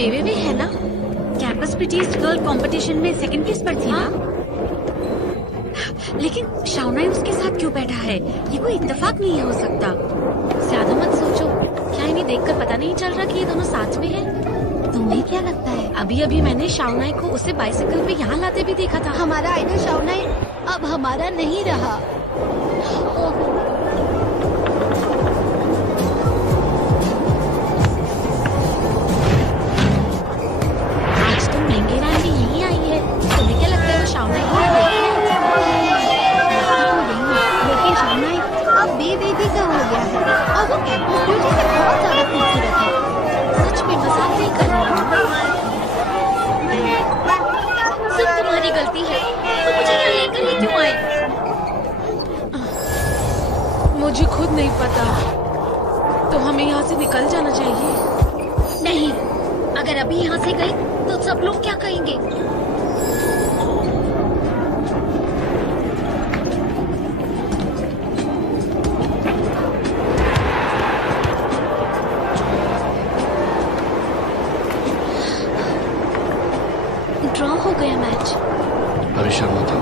बेबे भी है ना? कैंपस प्रिटीस्ट गर्ल कंपटीशन में सेकंड प्लेस पर थी ना? लेकिन शाओनाई उसके साथ क्यों बैठा है? ये कोई इत्तेफाक नहीं हो सकता। ज्यादा मत सोचो। क्या इन्हें देखकर पता नहीं चल रहा कि ये दोनों साथ में हैं? तुम्हें क्या लगता है? अभी अभी मैंने शाओनाई को उसे बाइसिकल पे यहाँ लाते भी देखा था। हमारा आइडल शाओनाई अब हमारा नहीं रहा। आज तो महंगे रानी यहीं आई है। तुम्हें क्या लगता है वो शाओनाई को लेकिन शाओनाई अब बेबेदी का हो गया है और वो कैंपस ब्यूटी से बहुत ज्यादा खूबसूरत है। सच में मजाक नहीं कर रही हूँ। सब तुम्हारी गलती है। तो मुझे यहाँ लेकर ही क्यों आए? मुझे खुद नहीं पता। तो हमें यहाँ से निकल जाना चाहिए। नहीं, अगर अभी यहाँ से गए तो सब लोग क्या कहेंगे? ड्रॉ हो गया मैच। परेशान मत हो।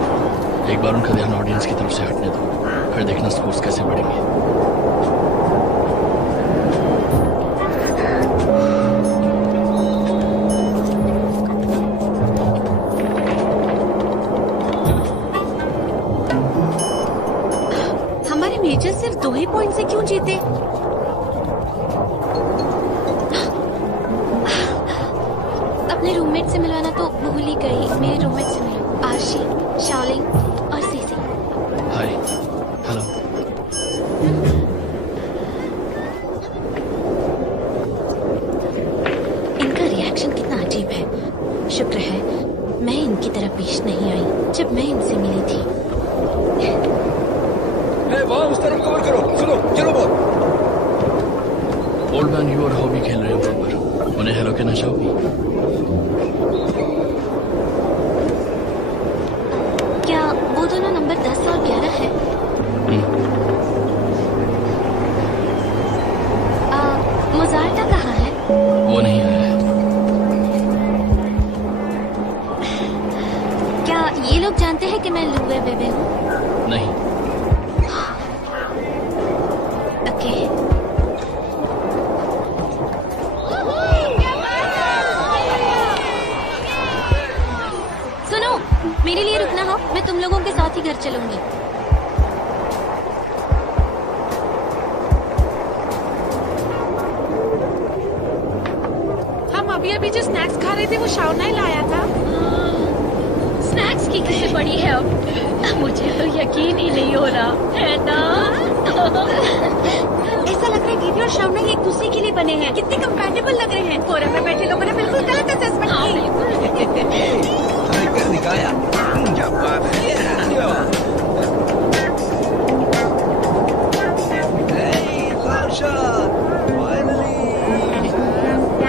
एक बार उनका ध्यान ऑडियंस की तरफ से हटने दो, फिर देखना स्कोर्स कैसे बढ़ेंगे। हमारे मेजर सिर्फ 2 ही पॉइंट से क्यों जीते? अपने रूममेट से मिलवाना तो भूल ही गई। मेरे रूममेट से मिलो। आशी, शाओलिंग और सीसी। हाय, हेलो। इनका रिएक्शन कितना अजीब है। शुक्र है मैं इनकी तरफ पेश नहीं आई जब मैं इनसे मिली थी। वहाँ उस तरफ कवर करो। सुनो, चलो बोल। ओल्ड मैन यू और हॉबी खेल रहे हो ऊपर। उन्हें हेलो कहना चाहोगी? क्या वो दोनों नंबर 10 और 11 है? मोजार्टा कहाँ है? वो नहीं आया है। क्या ये लोग जानते हैं कि मैं लुवे बेबे हूँ? नहीं। ओके। सुनो, मेरे लिए रुकना हो। मैं तुम लोगों के साथ ही घर चलूंगी। हम अभी अभी जो स्नैक्स खा रहे थे वो शाओनाई लाया था। स्नैक्स की किससे बड़ी है अब? मुझे तो यकीन ही नहीं हो रहा है ना। ऐसा लग रहा है दीदी और शाओनाई एक दूसरे के लिए बने हैं। कितने कंपैटिबल लग रहे हैं। फोरम में बैठे लोगों ने बिल्कुल गलत असेसमेंट की। कर दिखाया। क्या बात है।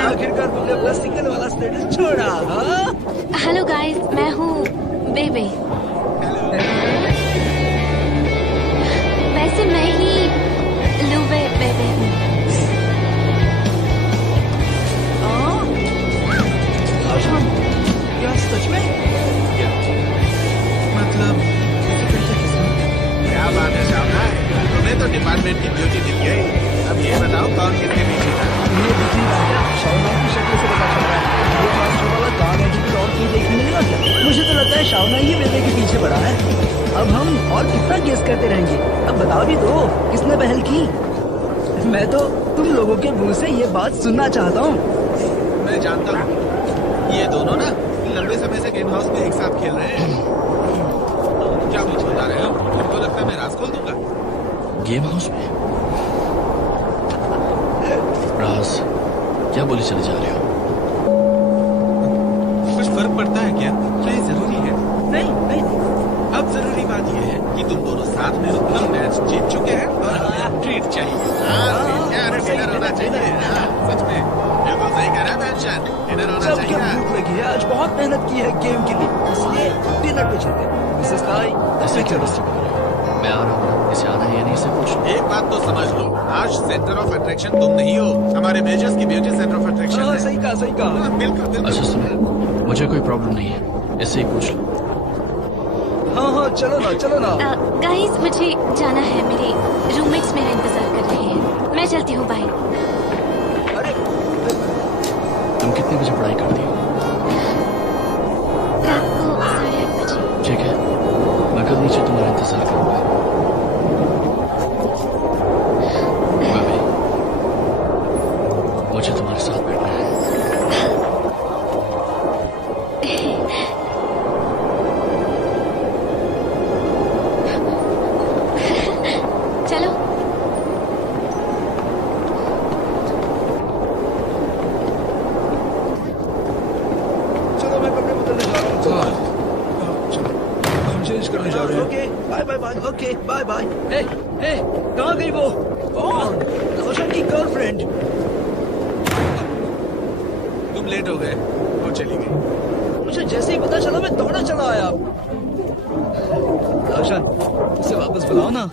आखिरकार तुमने अपना सिंगल वाला स्टेटस छोड़ा। हेलो गाइस, मैं हूँ बेबे। वैसे मैं ही लुवे बेबे हूँ। क्या सच में? मतलब क्या बात है शाबाश, तुम्हें तो डिपार्टमेंट की ड्यूटी मिल गई। अब ये बताओ कौन किसके पीछे था? ये दिखी शाओनाई की शक्ल से पता चल रहा है। ये ट्रांसफर वाला काम एटीट्यूड और कोई देखने मिलेगा क्या? मुझे तो लगता है शाओनाई ही बेबे के पीछे पड़ा है। अब हम और कितना गेस करते रहेंगे? अब बताओ भी दो, किसने पहल की? मैं तो तुम लोगों के मुंह से ये बात सुनना चाहता हूँ। मैं जानता हूँ ये दोनों ना लंबे समय से गेम हाउस में एक साथ खेल रहे हैं। क्या कुछ बता रहे हो? तुमको लगता है मैं राज खोल दूंगा? गेम हाउस में? राज, क्या बोले चले जा रहे हो? कुछ फर्क पड़ता है क्या? क्या ये जरूरी है? नहीं नहीं। अब जरूरी बात यह है कि तुम दोनों साथ में अपना मैच जीत चुके हैं और हमें ट्रीट चाहिए। डिनर होना चाहिए। सच में बिल्कुल सही कह रहा है मैंशन। डिनर होना सबके चाहिए। भूख लगी है। आज बहुत मेहनत की है गेम के लिए, इसलिए डिनर पे चलते हैं। मिसेस लाई, ऐसे क्यों डिस्टर्ब कर रहे हो? मैं आ रहा हूँ। इसे आधा ये नहीं से पूछ। एक बात तो समझ लो, आज सेंटर ऑफ अट्रैक्शन तुम नहीं हो, हमारे मेजर्स की ब्यूटी सेंटर ऑफ अट्रैक्शन हाँ, है। सही कहा, सही कहा। हाँ, बिल्कुल अच्छा बिल्कुल। सुनो, मुझे कोई प्रॉब्लम नहीं है, इससे ही पूछ लो। हाँ हाँ, चलो ना, चलो ना। गाइस मुझे जाना है, मेरे रूममेट्स मेरा इंतजार कर रहे हैं। मैं चलती हूँ, बाय। अरे तुम कितने बजे पढ़ाई करती हो? रात को 8:30 बजे। ठीक है, मैं कल नीचे तुम्हारा इंतजार करूंगा। Bye bye. मुझे तुम्हारे साथ बैठना है। चलो। चलो, मैं कपड़े बदलने जा रहा हूँ। चलो, हम चेंज करने जा रहे हैं। Okay, bye bye bye. Okay, bye bye. ए, कहाँ गई वो? कौन? रोशन की गर्लफ्रेंड। तुम लेट हो गए, वो चली गई। मुझे जैसे ही पता चला, मैं दौड़ा चला आया। रोशन, उसे वापस बुलाओ ना,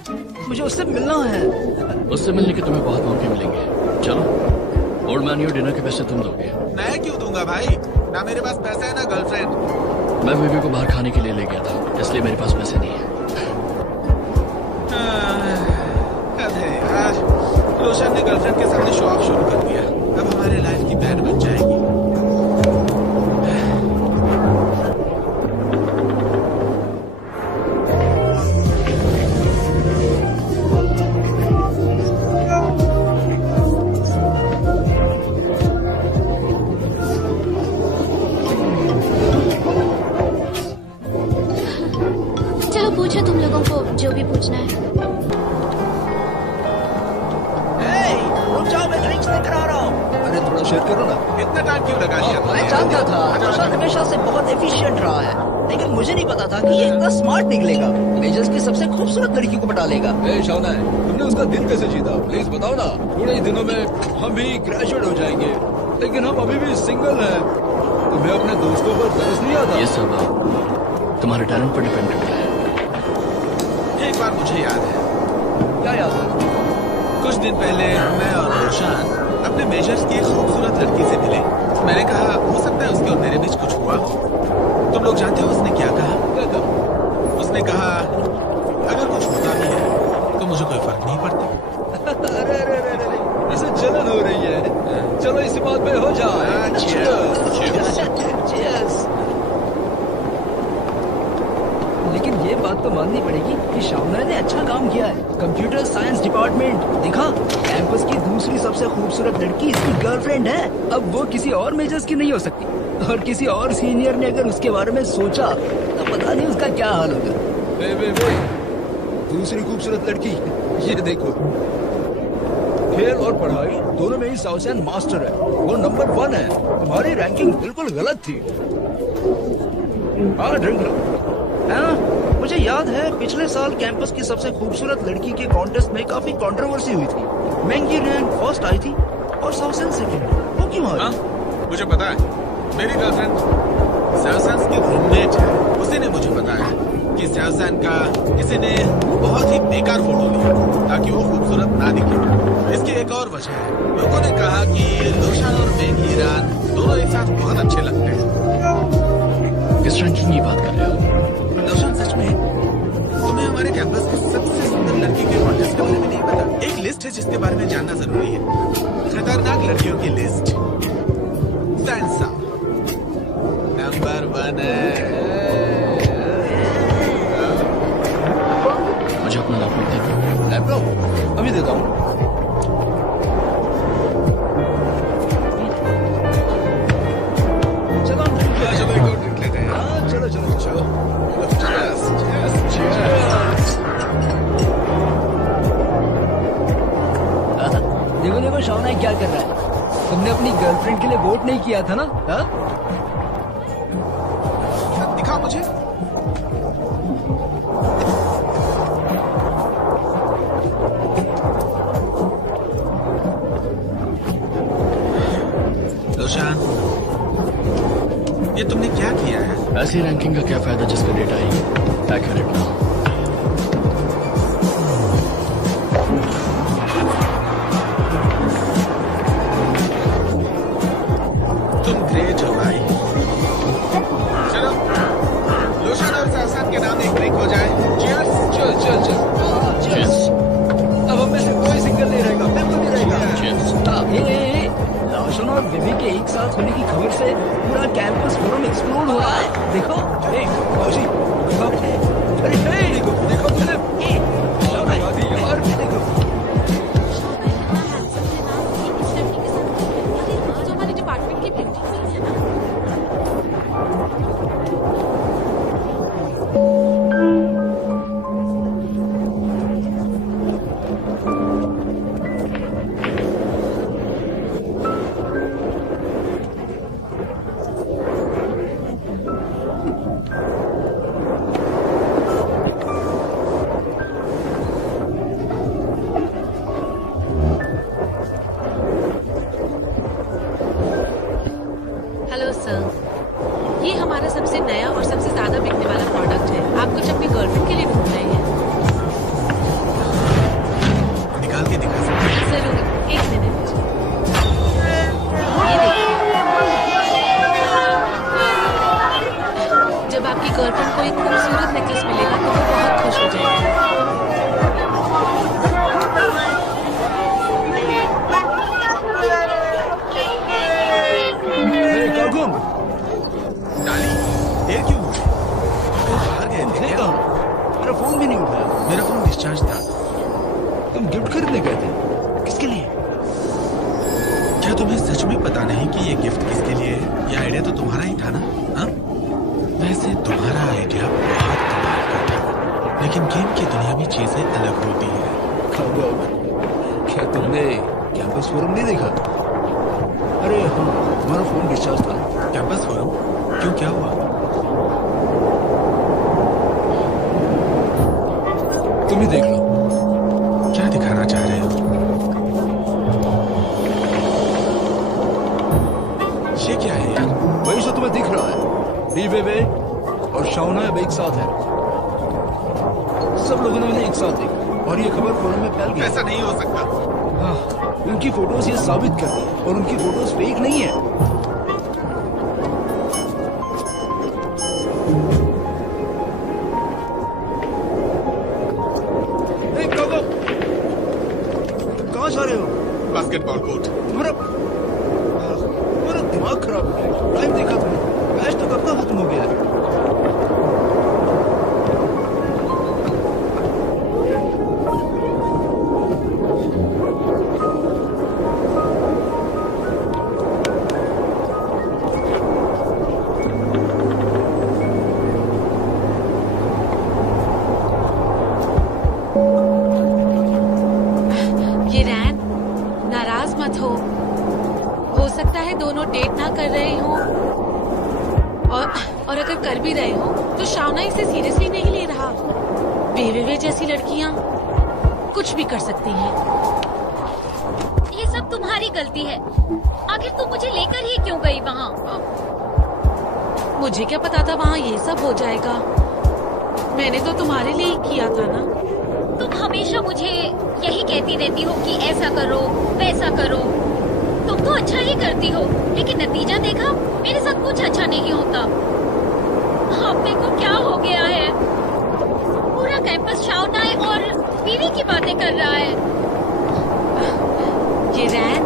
मुझे उससे मिलना है। उससे मिलने के तुम्हें बहुत मौके मिलेंगे। चलो, ओल्ड मैन योर डिनर के पैसे तुम दोगे। मैं क्यों दूंगा भाई? ना मेरे पास पैसा है ना गर्लफ्रेंड। मैं बेबी को बाहर खाने के लिए ले गया था, इसलिए मेरे पास पैसे नहीं है। अरे यार, रोशन ने गर्लफ्रेंड के सामने शो ऑफ शुरू कर दिया। अब हमारे लाइफ की बैंड बन जाएगी। चलो पूछो तुम लोगों को जो भी पूछना है। रुक जाओ, मैं ड्रिंक्स लेकर आ रहा हूँ। अरे थोड़ा शेयर करो ना। इतना टाइम क्यों लगा दिया तुमने? मैं जानता था, रोशन हमेशा से बहुत एफिशिएंट रहा है, लेकिन मुझे नहीं पता था कि ये इतना स्मार्ट निकलेगा। मेजर्स की सबसे खूबसूरत लड़की को पटा लेगा। शाना है, तुमने उसका दिल कैसे जीता? प्लीज बताओ ना। थोड़े ही दिनों में हम भी ग्रेजुएट हो जाएंगे, लेकिन हम अभी भी सिंगल हैं। तुम्हें अपने दोस्तों पर तरस नहीं आता? ये सब तुम्हारे टैलेंट पर डिपेंड करता है। एक बार मुझे याद है, क्या याद है? कुछ दिन पहले मैं और रोशन अपने मेजर्स की एक खूबसूरत लड़की से मिले। मैंने कहा हो सकता है उसके और मेरे बीच कुछ हुआ हो। तुम लोग जानते हो उसने क्या कहा? उसने कहा अगर कुछ होता भी है तो मुझे कोई फर्क नहीं पड़ता। अरे अरे अरे अरे, इसे जलन हो रही है। चलो इसी बात पे हो जाए। Cheers। लेकिन ये बात तो माननी पड़ेगी कि शावना ने अच्छा काम किया है। कंप्यूटर साइंस डिपार्टमेंट देखा, कैंपस की दूसरी सबसे खूबसूरत लड़की इसकी गर्लफ्रेंड है। अब वो किसी और मेजर्स की नहीं हो सकती, और किसी और सीनियर ने अगर उसके बारे में सोचा तो पता नहीं उसका क्या हाल होगा। वे दूसरी खूबसूरत लड़की, ये देखो। खेल और पढ़ाई दोनों में ही साउथ मास्टर है, वो नंबर 1 है। तुम्हारी रैंकिंग बिल्कुल गलत थी। हाँ, ड्रिंक लो। हाँ, मुझे याद है पिछले साल कैंपस की सबसे खूबसूरत लड़की के कॉन्टेस्ट में काफी कंट्रोवर्सी हुई थी। मैंगी रैंक फर्स्ट आई थी और साउसेन सेकंड। वो क्यों हाँ, हारी? मुझे पता है। मेरी गर्लफ्रेंड सैवसन की रूममेट है। उसी ने मुझे बताया कि सैवसन का किसी ने बहुत ही बेकार फोटो लिया ताकि वो खूबसूरत ना दिखे। इसकी एक और वजह है, लोगों ने कहा कि रोशन और मैंगी ईरान दोनों एक साथ बहुत अच्छे लगते हैं। किस रैंकिंग की बात कर रहे हो? रोशन, सच में तुम्हें हमारे कैंपस की सबसे सुंदर लड़की के कॉन्टेस्ट के बारे में नहीं पता? एक लिस्ट है जिसके बारे में जानना जरूरी है। खतरनाक लड़कियों की लिस्ट। सैनसा नंबर 1 है। मुझे अपना लैपटॉप दे। लैपटॉप अभी देता हूँ। चलो हम drink लेते हैं। चलो एक और ड्रिंक लेते हैं। हाँ, चलो चलो चलो। Cheers, cheers, cheers। देखो देखो, शावना क्या कर रहा है। तुमने अपनी गर्लफ्रेंड के लिए वोट नहीं किया था ना? हाँ? दिखाओ मुझे। रोशन, ये तुमने क्या किया है? ऐसी रैंकिंग का क्या फायदा जिसका डेटा ही एक्यूरेट ना हो? शान और बेबी के एक साथ होने की खबर से पूरा कैंपस फोरम एक्सप्लोड हो रहा है। देखो, फौजी, अरे देखो देखो फिलिप, यार देखो। जो हमारे डिपार्टमेंट की ब्यूटी है ना। हेलो सर, ये हमारा सबसे नया और सबसे ज्यादा बिकने वाला प्रोडक्ट है। आप कुछ अपनी गर्लफ्रेंड के लिए ढूंढ रहे हैं? निकाल के दिखा सकते हैं? जरूर, एक मिनट। ये देखिए, जब आपकी गर्लफ्रेंड को एक खूबसूरत नेकलेस मिलेगा तो वो बहुत खुश हो जाएगी। डाली, देर क्यों हुई? तुम बाहर गए थे क्या? मेरा फोन भी नहीं उठाया। मेरा फोन डिस्चार्ज था। तुम गिफ्ट खरीदने गए थे, किसके लिए? क्या तुम्हें सच में पता नहीं कि ये गिफ्ट किसके लिए है? ये आइडिया तो तुम्हारा ही था ना? हाँ? वैसे तुम्हारा आइडिया बहुत कमाल का था, लेकिन गेम की दुनिया में चीजें अलग होती है। क्या तुमने कैंपस फोरम नहीं देखा? अरे हाँ, तुम्हारा फोन डिस्चार्ज था। Campus forum? क्यों, क्या हुआ? तुम ही देख लो। क्या दिखाना चाह रहे हो? ये क्या है यार? वही जो तुम्हें दिख रहा है। बीबेबे और शाउना अब एक साथ है। सब लोगों ने उन्हें एक साथ देखा और ये खबर फोरम में फैल गई। ऐसा नहीं हो सकता। हाँ, उनकी फोटोज ये साबित करती है और उनकी फोटोज फेक नहीं है। कहाँ जा रहे हो? Basketball court. तुम्हारा दिमाग खराब हो गया। टाइम देखा तुमने? मैच तो कब का खत्म हो गया है। ये रैन, नाराज मत हो सकता है दोनों डेट ना कर रहे हो, और अगर कर भी रहे हो तो शावना इसे सीरियसली नहीं ले रहा। बेवे जैसी लड़कियां कुछ भी कर सकती हैं। ये सब तुम्हारी गलती है। आखिर तुम मुझे लेकर ही क्यों गई वहाँ? मुझे क्या पता था वहाँ ये सब हो जाएगा। मैंने तो तुम्हारे लिए ही किया था ना। तुम हमेशा मुझे यही कहती रहती हो कि ऐसा करो वैसा करो। तुम तो अच्छा ही करती हो, लेकिन नतीजा देखा? मेरे साथ कुछ अच्छा नहीं होता। अब देखो क्या हो गया है। पूरा कैंपस शावनाई और बीवी की बातें कर रहा है। ये रैन,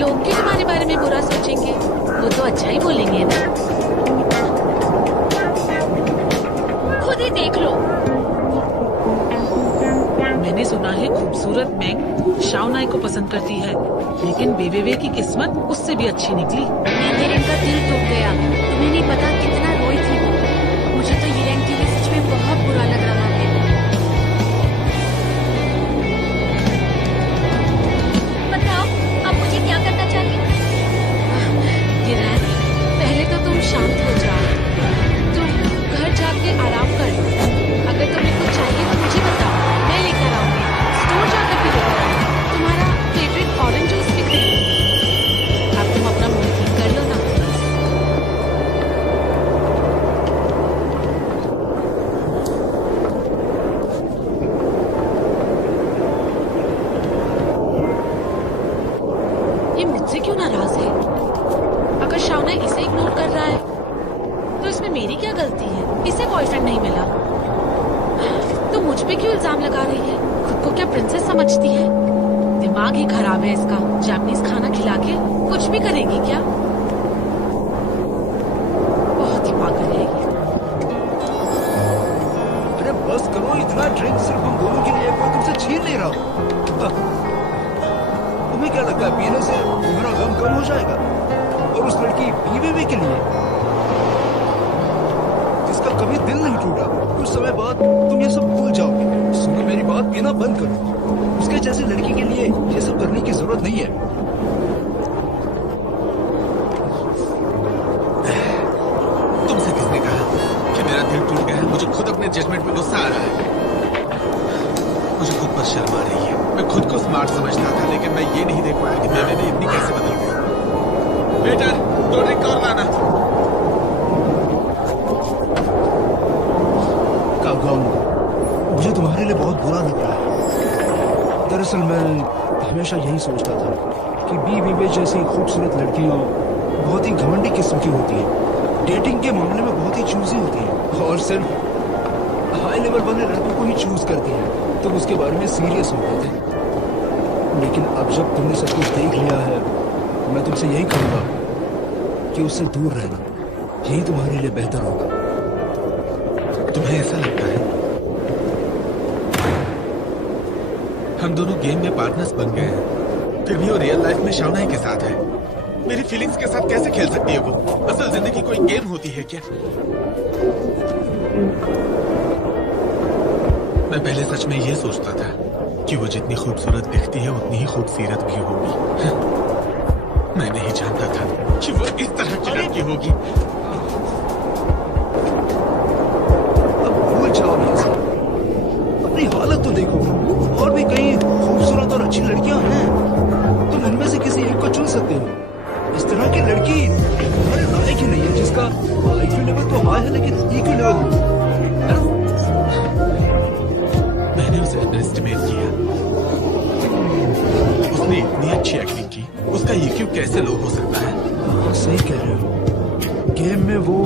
लोग क्यों तुम्हारे बारे में बुरा सोचेंगे? वो तो अच्छा ही बोलेंगे ना। खुद ही देख लो। मैंने सुना है खूबसूरत मैंग शावनाई को पसंद करती है, लेकिन बेबेवे की किस्मत उससे भी अच्छी निकली। यिरेन का दिल टूट गया। तुम्हें नहीं पता कितना रोई थी वो। मुझे तो यिरेन के लिए सच में बहुत बुरा लग रहा है। बताओ अब मुझे क्या करना चाहिए? यिरेन, पहले तो तुम शांत हो जाओ। तुम घर जाके आराम कर लो। अगर तुम्हें कुछ चाहिए तो मुझे बताओ, मैं लेकर आऊंगी। स्टोर जाकर भी लेकर आऊंगी। तुम्हारा फेवरेट ऑरेंज जूस भी खरीदूंगी। अब तुम अपना मूड ठीक कर लो ना। ये मुझसे क्यों नाराज है? अगर शावना इसे इग्नोर कर रहा है तो इसमें मेरी क्या गलती है? इसे बॉयफ्रेंड नहीं मिला तो मुझ पे क्यों इल्जाम लगा रही है? खुद को क्या प्रिंसेस समझती है? दिमाग ही खराब है इसका। जापानीज खाना खिला के कुछ भी करेगी क्या? बहुत ही पागल है ये। अरे बस करो, इतना ड्रिंक सिर्फ हम दोनों के लिए, कोई तुमसे छीन नहीं रहा। तुम्हें क्या लगता है पीने से तुम्हारा गम कम हो जाएगा? और उस लड़की बीवी के लिए जिसका कभी दिल नहीं टूटा, कुछ समय बाद तुम ये सब भूल जाओगे। सुनो मेरी बात, पीना बंद करो। उसके जैसी लड़की के लिए ये सब करने की जरूरत नहीं है। तुमसे किसने कहा कि मेरा दिल टूट गया है? मुझे खुद अपने जजमेंट पे गुस्सा आ रहा है। मुझे खुद पर शर्म आ रही है। मैं खुद को स्मार्ट समझता था, लेकिन मैं ये नहीं देख पाया कि बेबे ने इतनी कैसे बदल गई। बेटर, 2 ड्रिंक और लाना। मुझे तुम्हारे लिए बहुत बुरा लग रहा है। दरअसल मैं हमेशा यही सोचता था कि बीवी जैसी खूबसूरत लड़कियां बहुत ही घमंडी किस्म की होती हैं, डेटिंग के मामले में बहुत ही चूजी होती हैं और सिर्फ हाई लेवल वाले लड़कों को ही चूज करती हैं। तुम उसके बारे में सीरियस हो गए थे, लेकिन अब जब तुमने सब कुछ देख लिया है, मैं तुमसे यही कहूंगा कि उससे दूर रहना, यही तुम्हारे लिए बेहतर होगा। तुम्हें ऐसा लगता है हम दोनों गेम में पार्टनर्स बन गए हैं, फिर भी वो रियल लाइफ में शाओनाई के साथ है? मेरी फीलिंग्स के साथ कैसे खेल सकती है वो? असल जिंदगी कोई गेम होती है क्या? मैं पहले सच में ये सोचता था कि वो जितनी खूबसूरत दिखती है उतनी ही खूबसूरत भी होगी। मैं नहीं जानता था कि वो इस तरह की लड़की होगी। अब भूल जाओ ये सब, अपनी हालत तो देखो। और भी कई खूबसूरत और अच्छी लड़कियां हैं, तुम उनमें से किसी एक को चुन सकते हो। इस तरह की लड़की तुम्हारे लायक ही नहीं है, जिसका IQ लेवल तो हाई है लेकिन EQ लेवल है ना? मैंने उसे अंडरएस्टिमेट किया। उसने इतनी अच्छी एक्टिंग की, उसका EQ कैसे लो हो सकता है? हाँ, सही कह रहे हो। गेम में वो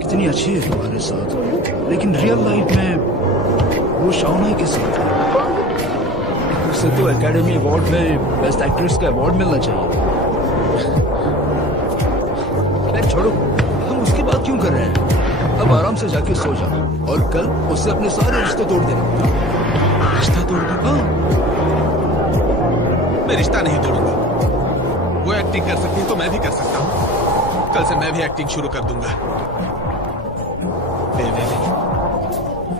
कितनी अच्छी है तुम्हारे साथ, लेकिन रियल लाइफ में वो शाओनाई के साथ है। उसे तो एकेडमी अवार्ड में बेस्ट एक्ट्रेस का अवार्ड मिलना चाहिए। खैर छोड़ो, हम उसकी बात क्यों कर रहे हैं? अब आराम से जाके सो जाओ और कल उससे अपने सारे रिश्ते तोड़ देना। रिश्ता तोड़ दूं? हाँ, मैं रिश्ता नहीं तोड़ूंगा। वो एक्टिंग कर सकती है तो मैं भी कर सकता हूँ। कल से मैं भी एक्टिंग शुरू कर दूंगा।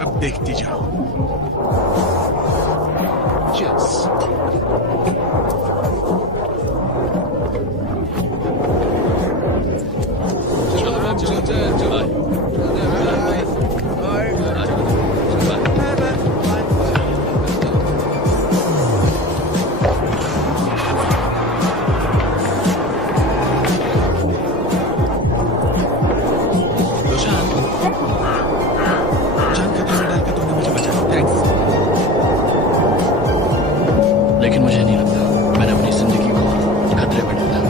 अब देखती जाओ। Cheers. जान खतरे में डालकर तुमने मुझे बचाया, थैंक्स। लेकिन मुझे नहीं लगता मैंने अपनी जिंदगी को खतरे में डाला।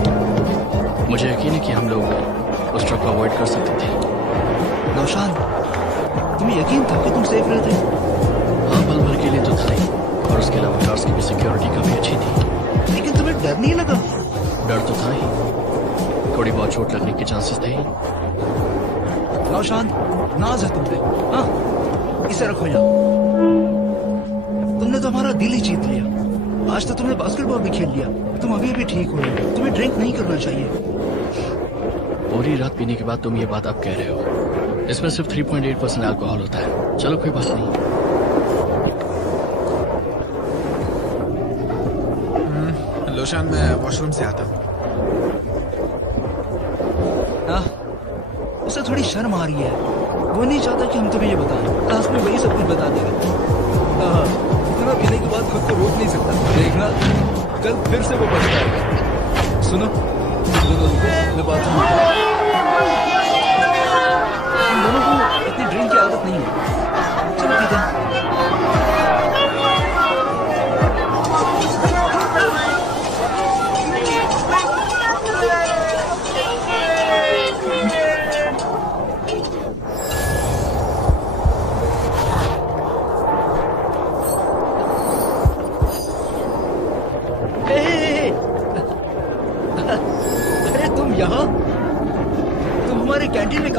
मुझे यकीन है कि हम लोग उस ट्रक को अवॉइड कर सकते थे। नौशान, तुम्हें यकीन था कि तुम सेफ रहते? हाँ, पल भर के लिए तो था ही, और उसके अलावा कार्स की भी सिक्योरिटी काफी अच्छी थी। लेकिन तुम्हें डर नहीं लगा? डर तो था ही, थोड़ी बहुत चोट लगने के चांसेस थे ही। नौशान, नाज है तुम पे। हाँ, इसे रखो यहाँ। तुमने तो हमारा दिल ही जीत लिया। आज तो तुमने बास्केटबॉल भी खेल लिया। तुम अभी भी ठीक हो, तुम्हें ड्रिंक नहीं करना चाहिए। पूरी रात पीने के बाद तुम ये बात आप कह रहे हो। इसमें सिर्फ 3.8% अल्कोहल होता है। चलो कोई बात नहीं। लोशान, मैं वॉशरूम से आता हूँ। हाँ, उसे थोड़ी शर्म आ रही है। वो नहीं चाहता कि हम तुम्हें ये बताएं। क्लास में वही सब कुछ बता देगा। हाँ, इतना पीने के बाद खुद को रोक नहीं सकता। देखना, कल फिर से वो पछताएगा। सुनो, मैं बाथरूम में। इन दोनों को इतनी ड्रिंक की आदत नहीं है। चलो पीते हैं।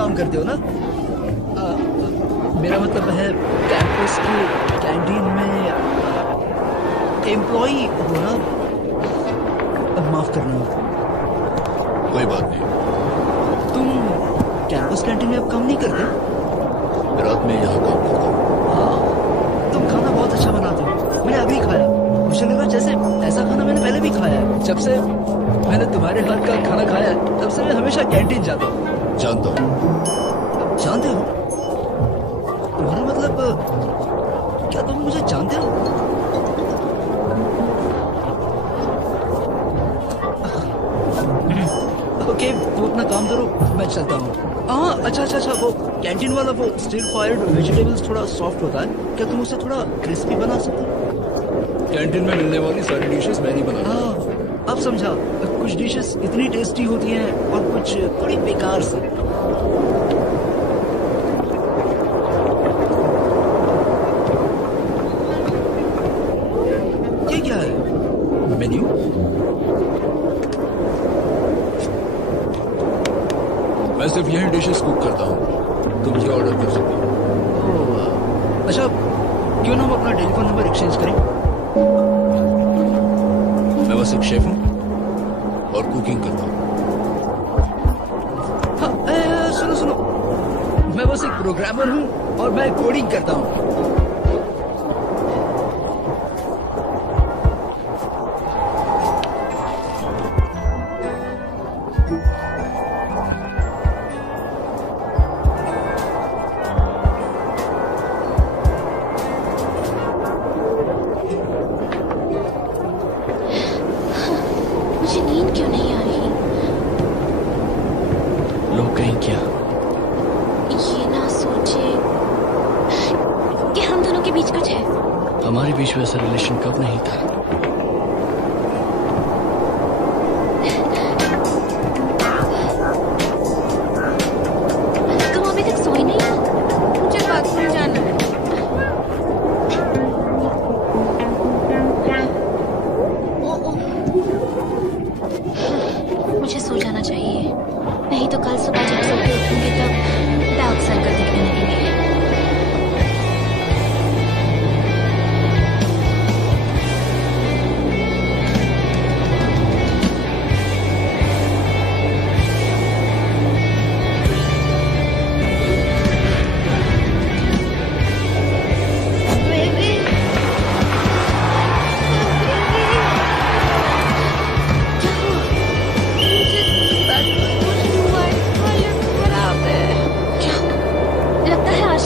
काम करते हो ना? मेरा मतलब है कैंपस की कैंटीन में एम्प्लॉई हो ना? माफ करना, कोई बात नहीं। तुम कैंपस कैंटीन में अब काम नहीं करते? रात में यहाँ काम करता हूँ। हाँ, तुम खाना बहुत अच्छा बनाते हो। मैंने अभी खाया, मुझे लगा जैसे ऐसा खाना मैंने पहले भी खाया है। जब से मैंने तुम्हारे हाथ का खाना खाया है, तब से मैं हमेशा कैंटीन जाता हूँ। जानता हूँ। जानते हो? तुम्हारा मतलब क्या तुम मुझे जानते हो? ओके, तुम अपना काम करो, मैं चलता हूँ। हाँ, अच्छा, वो कैंटीन वाला वो स्टिर फायर्ड वेजिटेबल्स थोड़ा सॉफ्ट होता है, क्या तुम उसे थोड़ा क्रिस्पी बना सकते हो? कैंटीन में मिलने वाली सारी डिशेस मैं नहीं बनाता। हाँ, अब समझा। कुछ डिशेस इतनी टेस्टी होती हैं और कुछ थोड़ी बेकार सी। ये क्या है? मेन्यू? मैं सिर्फ यही डिशेस कुक करता हूँ, तुम ये ऑर्डर कर सकते हो। ओह, अच्छा, क्यों ना हम अपना टेलीफोन नंबर एक्सचेंज करें? मैं बस एक शेफ हूँ और कुकिंग करता हूँ। हाँ, सुनो, मैं बस एक प्रोग्रामर हूँ और मैं कोडिंग करता हूँ। मुझे नींद क्यों नहीं आ रही? लोग कहीं क्या? ये ना सोचे कि हम दोनों के बीच कुछ है। हमारे बीच में ऐसा रिलेशन कब नहीं था? तुम अभी तक सोई नहीं हो? मुझे बाथरूम जाना है। मुझे सो जाना चाहिए, नहीं तो कल सुबह जब सो के उठूंगी तब डार्क सर्कल दिखने लगेंगे।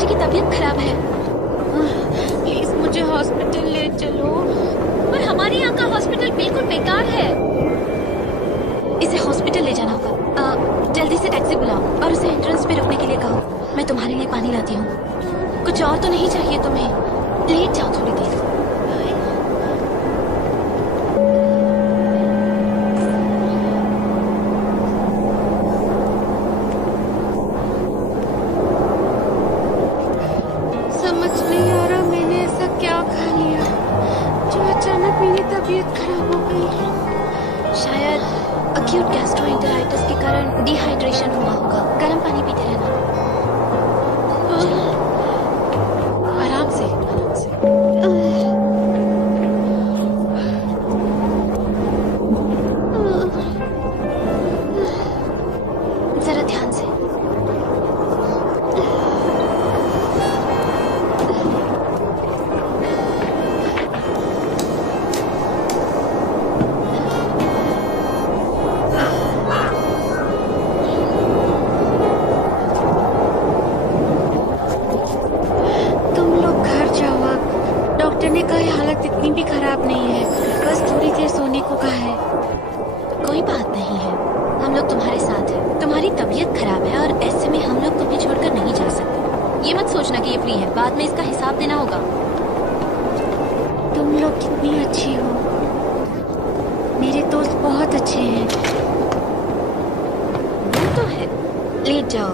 की तबीयत खराब है। प्लीज मुझे हॉस्पिटल ले चलो। पर हमारे यहाँ का हॉस्पिटल बिल्कुल बेकार है। इसे हॉस्पिटल ले जाना होगा। जल्दी से टैक्सी बुलाओ और उसे एंट्रेंस पे रुकने के लिए कहो। मैं तुम्हारे लिए पानी लाती हूँ। कुछ और तो नहीं चाहिए तुम्हें? लेट जाओ थोड़ी देर। समझ नहीं आ रहा मैंने ऐसा क्या खा लिया जो अचानक मेरी तबीयत खराब हो गई। शायद अक्यूट गैस्ट्रोएंटेराइटिस के कारण डिहाइड्रेशन हुआ होगा। गर्म पानी पीते रहना। आराम से आराम से। जरा ध्यान से। तुम लोग घर जाओ अब। डॉक्टर ने कहा हालत इतनी भी खराब नहीं है, बस थोड़ी देर सोने को कहा है। कोई बात नहीं है, हम लोग तुम्हारे साथ हैं। तुम्हारी तबीयत खराब है और ऐसे में हम लोग तुम्हें छोड़कर नहीं जा सकते। ये मत सोचना कि ये फ्री है, बाद में इसका हिसाब देना होगा। तुम लोग कितनी अच्छी हो। मेरे दोस्त बहुत अच्छे हैं। वो तो है। लेट जाओ।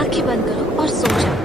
आंखें बंद करो और सो जाओ।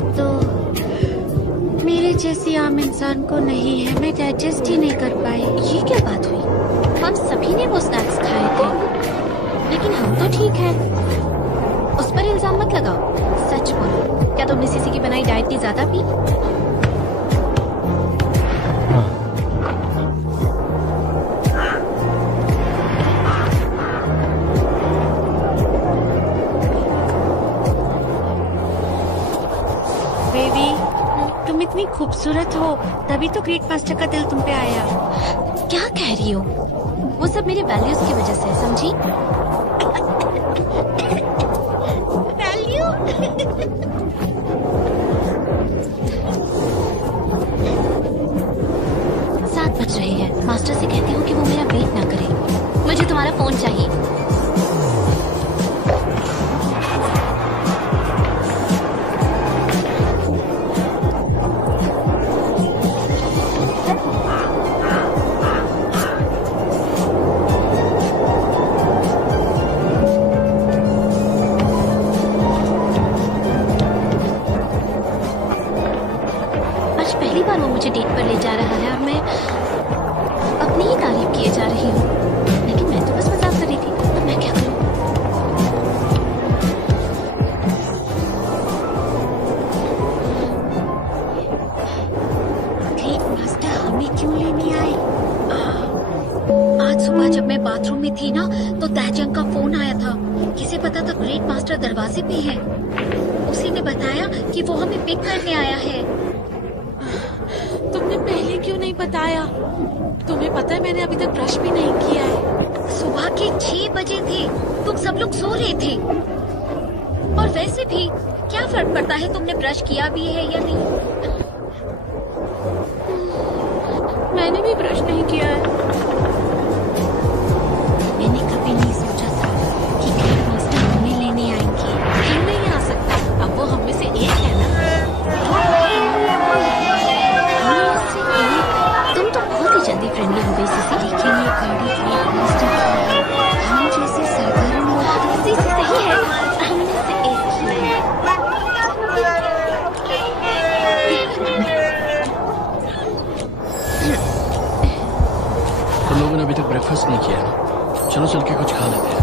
आदत तो मेरे जैसी आम इंसान को नहीं है। मैं डाइजेस्ट ही नहीं कर पाई। ये क्या बात हुई? हम सभी ने वो स्नैक्स खाए थे, लेकिन हम तो ठीक है। उस पर इल्जाम मत लगाओ। सच बोलो, क्या तुमने सीसी की बनाई डाइट की ज्यादा पी? बेबी, तुम इतनी खूबसूरत हो, तभी तो ग्रेट मास्टर का दिल तुम पे आया। क्या कह रही हो? वो सब मेरे वैल्यूज की वजह से, समझी? वैल्यू? 7 बज रहे हैं। मास्टर से कहती हूँ कि वो मेरा वेट ना करे। मुझे तुम्हारा फोन चाहिए। आज पहली बार वो मुझे डेट पर ले जा रहा है और मैं अपनी ही तारीफ किए जा रही हूँ। लेकिन मैं तो बस मजाक कर रही थी। अब मैं क्या करूँ? ग्रेट मास्टर हमें क्यों लेने आए? आज सुबह जब मैं बाथरूम में थी ना, तो तहजंग का फोन आया था। किसे पता था ग्रेट मास्टर दरवाजे पे है। उसी ने बताया कि वो हमें पिक करने आया है। तुमने पहले क्यों नहीं बताया? तुम्हें पता है मैंने अभी तक ब्रश भी नहीं किया है। सुबह के 6 बजे थे। तुम सब लोग सो रहे थे। और वैसे भी क्या फर्क पड़ता है तुमने ब्रश किया भी है या नहीं? मैंने भी ब्रश नहीं किया है। मैंने कभी नहीं सोचा था कि ग्रेट मास्टर हमें लेने आएंगे। क्यों नहीं आ सकता? अब वो हम में से एक है ना। तुम तो बहुत ही जल्दी फ्रेंडली हो गई सीसी। लेकिन ये गाड़ी ग्रेट मास्टर की है। हम जैसे साधारण लोग सीसी सही है। हम में से एक ही है। तुम लोगों ने अभी तक ब्रेकफास्ट नहीं किया ना? चलो चल के कुछ खा लेते हैं।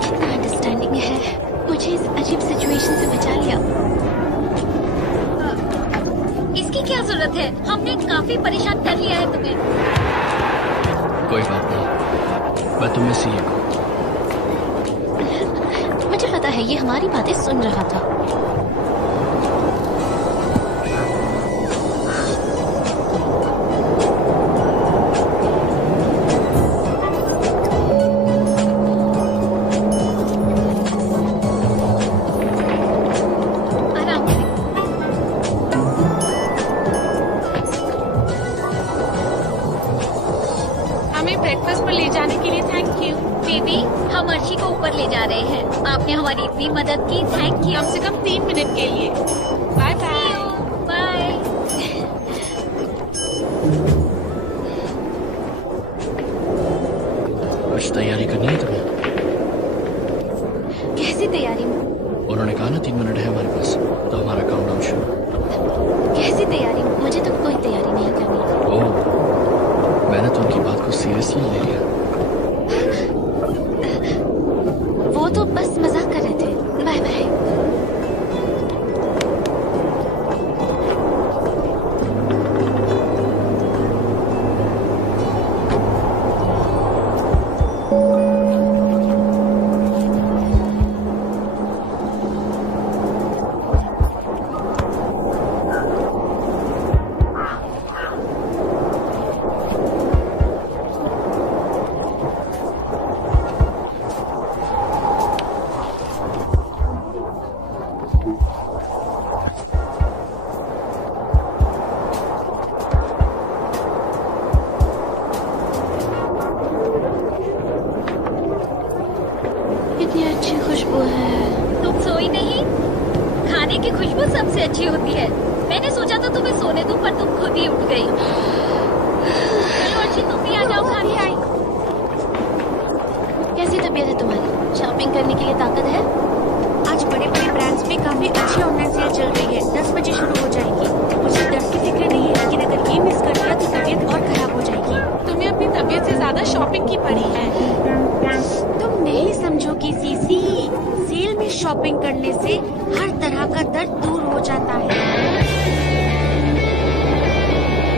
कितना अंडरस्टैंडिंग है। मुझे इस अजीब सिचुएशन से बचा लिया। इसकी क्या जरूरत है? हमने काफी परेशान कर लिया है तुम्हें। कोई बात नहीं, मैं तुम में से एक हूँ। मुझे पता है ये हमारी बातें सुन रहा था। आराम से। हमें ब्रेकफास्ट पर ले जाने के लिए थैंक यू। बेबी, हम अर्शी को ऊपर ले जा रहे हैं। आपने हमारी इतनी मदद की, थैंक यू। कम से कम 3 मिनट के लिए। Bye bye. बाय। कुछ तैयारी करनी है तुम्हें? कैसी तैयारी? उन्होंने कहा ना 3 मिनट है हमारे पास, तो हमारा काउंटडाउन शुरू। कैसी तैयारी? मुझे तो कोई तैयारी नहीं करनी। ओह, मैंने तो उनकी बात को सीरियसली ले लिया। वो तो बस मजाक कर रहे थे। Bye bye. कितनी अच्छी खुशबू है। तुम सोई नहीं? खाने की खुशबू सबसे अच्छी होती है। मैंने सोचा था तुम्हें सोने दूं, पर तुम खुद ही उठ गई। चलो अर्शी, तुम भी आ जाओ खाने। आई। कैसी तबीयत है तुम्हारी? शॉपिंग करने के लिए ताकत है? आज बड़े बड़े ब्रांड्स में काफी अच्छी ज्यादा शॉपिंग की पड़ी है। तुम नहीं समझोगी सीसी, सेल में शॉपिंग करने से हर तरह का दर्द दूर हो जाता है।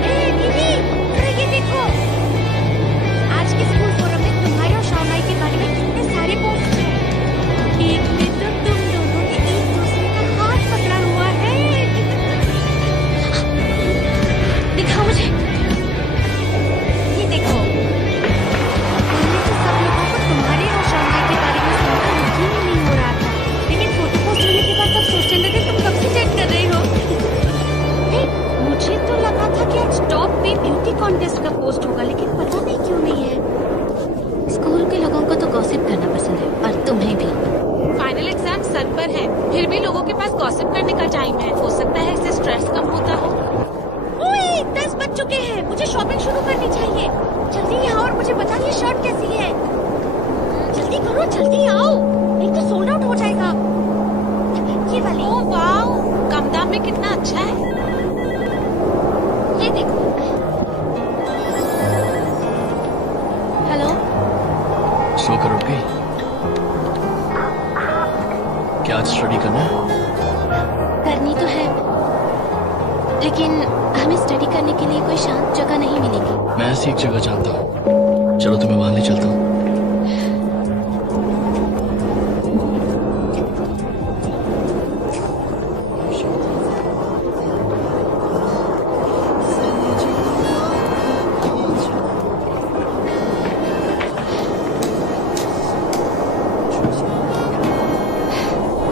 ए, दीदी, ये देखो, आज के स्कूल फोरम में तुम्हारे और शाउनाई के बारे में कितने सारे पोस्ट हैं। एक में तो तुम दोनों ने एक दूसरे का हाथ पकड़ा हुआ है। दिखाओ मुझे। ये देखो, पहले तो सब लोगों को तुम्हारे और शाउनाई के बारे में सुनकर यकीन ही नहीं हो रहा था, लेकिन फोटो पोस्ट होने के बाद सब सोचने लगे तुम कब से चेक कर रहे हो। हे, मुझे तो लगा था कि आज टॉप पे ब्यूटी कॉन्टेस्ट का पोस्ट होगा, लेकिन पता नहीं क्यों नहीं है। स्कूल के लोगों को तो गॉसिप करना पसंद है, और तुम्हें भी। फाइनल एग्जाम सर पर है, फिर भी लोगों के पास गॉसिप करने का टाइम है। हो सकता है इससे स्ट्रेस कम होता हो। ओए, 10 बज चुके हैं, मुझे शॉपिंग शुरू करनी चाहिए। जल्दी यहाँ और मुझे बता ये शर्ट कैसी है। जल्दी करो, जल्दी आओ, नहीं तो सोल्ड आउट हो जाएगा। ये वाली। ओह वाओ, कम दाम में कितना अच्छा है। ये देखो। हेलो, सो कर उठ गई? क्या आज स्टडी करना है? करनी तो है, लेकिन हमें स्टडी करने के लिए कोई शांत जगह नहीं मिलेगी। मैं ऐसी एक जगह जानता हूँ, चलो तुम्हें वहां ले चलता हूँ।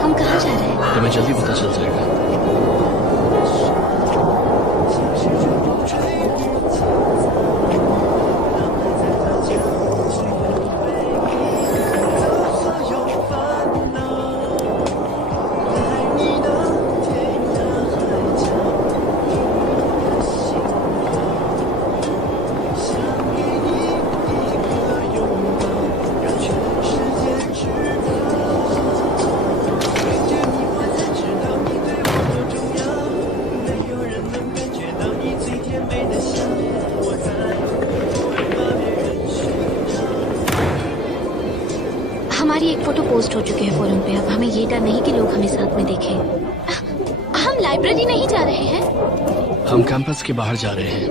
हम कहाँ जा रहे हैं? तुम्हें जल्दी पता चल जाएगा। हमारी एक फोटो पोस्ट हो चुकी है फोरम पे। अब हमें ये डर नहीं कि लोग हमें साथ में देखें। हम लाइब्रेरी नहीं जा रहे हैं, हम कैंपस के बाहर जा रहे हैं।